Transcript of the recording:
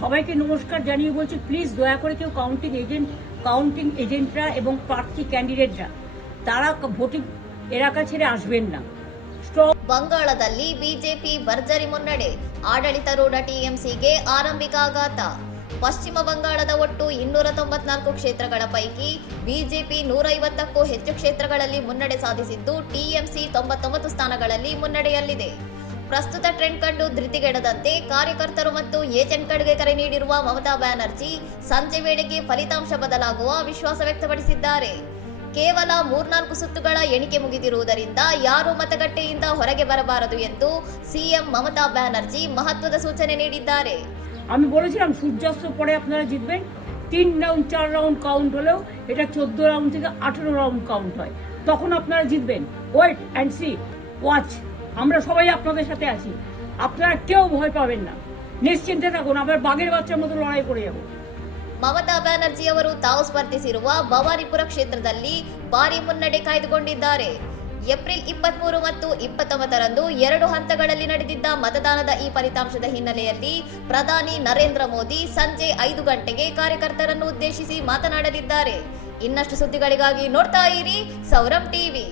সবাইকে নমস্কার জানিয়ে বলছি, প্লিজ দয়া করে কেউ কাউন্টিং এজেন্টরা এবং প্রার্থী ক্যান্ডিডেটরা তারা ভোটিং এলাকা ছেড়ে আসবেন না। ಬಂಗಾಳದಲ್ಲಿ ಬಿಜೆಪಿ ಭರ್ಜರಿ ಮುನ್ನಡೆ, ಆಡಳಿತಾರೂಢ ಟಿಎಂಸಿಗೆ ಆರಂಭಿಕ ಆಘಾತ. ಪಶ್ಚಿಮ ಬಂಗಾಳದ ಒಟ್ಟು 294 ಕ್ಷೇತ್ರಗಳ ಪೈಕಿ ಬಿಜೆಪಿ 150ಕ್ಕೂ ಹೆಚ್ಚು ಕ್ಷೇತ್ರಗಳಲ್ಲಿ ಮುನ್ನಡೆ ಸಾಧಿಸಿದ್ದು, ಟಿಎಂಸಿ 99 ಸ್ಥಾನಗಳಲ್ಲಿ ಮುನ್ನಡೆಯಲ್ಲಿದೆ. ಪ್ರಸ್ತುತ ಟ್ರೆಂಡ್ ಕಂಡು ಧೃತಿಗೆಡದಂತೆ ಕಾರ್ಯಕರ್ತರು ಮತ್ತು ಏಜೆಂಟ್ಗಳಿಗೆ ಕರೆ ನೀಡಿರುವ ಮಮತಾ ಬ್ಯಾನರ್ಜಿ ಸಂಜೆ ವೇಳೆಗೆ ಫಲಿತಾಂಶ ಬದಲಾಗುವ ವಿಶ್ವಾಸ ವ್ಯಕ್ತಪಡಿಸಿದ್ದಾರೆ. ಕೇವಲ 3-4 ಸುತ್ತುಗಳ ಎಣಿಕೆ ಮುಗಿದಿರುವುದರಿಂದ ಯಾರೂ ಮತಗಟ್ಟೆಯಿಂದ ಹೊರಗೆ ಬರಬಾರದು ಎಂದು ಸಿಎಂ মমতা ব্যানার্জি মহত্বದ সূಚನೆ ನೀಡಿದ್ದಾರೆ. আমি বলেছিলাম সূর্যাস্তের পরে আপনারা জিতবেন। 3 রাউন্ড 4 রাউন্ড কাউন্ট হলেও এটা 14 রাউন্ড থেকে 18 রাউন্ড কাউন্ট হয়, তখন আপনারা জিতবেন। Wait and see, watch. আমরা সবাই আপনাদের সাথে আছি, আপনারা কেউ ভয় পাবেন না, নিশ্চিন্তে থাকুন। আমরা বাঘের বাচ্চার মতো লড়াই করে যাব। ಮಮತಾ ಬ್ಯಾನರ್ಜಿ ಅವರು ತಾವು ಸ್ಪರ್ಧಿಸಿರುವ ಭವಾನಿಪುರ ಕ್ಷೇತ್ರದಲ್ಲಿ ಭಾರಿ ಮುನ್ನಡೆ ಕಾಯ್ದುಕೊಂಡಿದ್ದಾರೆ. ಏಪ್ರಿಲ್ 23 ಮತ್ತು 29ರಂದು 2 ಹಂತಗಳಲ್ಲಿ ನಡೆದಿದ್ದ ಮತದಾನದ ಈ ಫಲಿತಾಂಶದ ಹಿನ್ನೆಲೆಯಲ್ಲಿ ಪ್ರಧಾನಿ ನರೇಂದ್ರ ಮೋದಿ ಸಂಜೆ 5 ಗಂಟೆಗೆ ಕಾರ್ಯಕರ್ತರನ್ನು ಉದ್ದೇಶಿಸಿ ಮಾತನಾಡಲಿದ್ದಾರೆ. ಇನ್ನಷ್ಟು ಸುದ್ದಿಗಳಿಗಾಗಿ ನೋಡ್ತಾ ಇರಿ ಸೌರಂ ಟಿವಿ.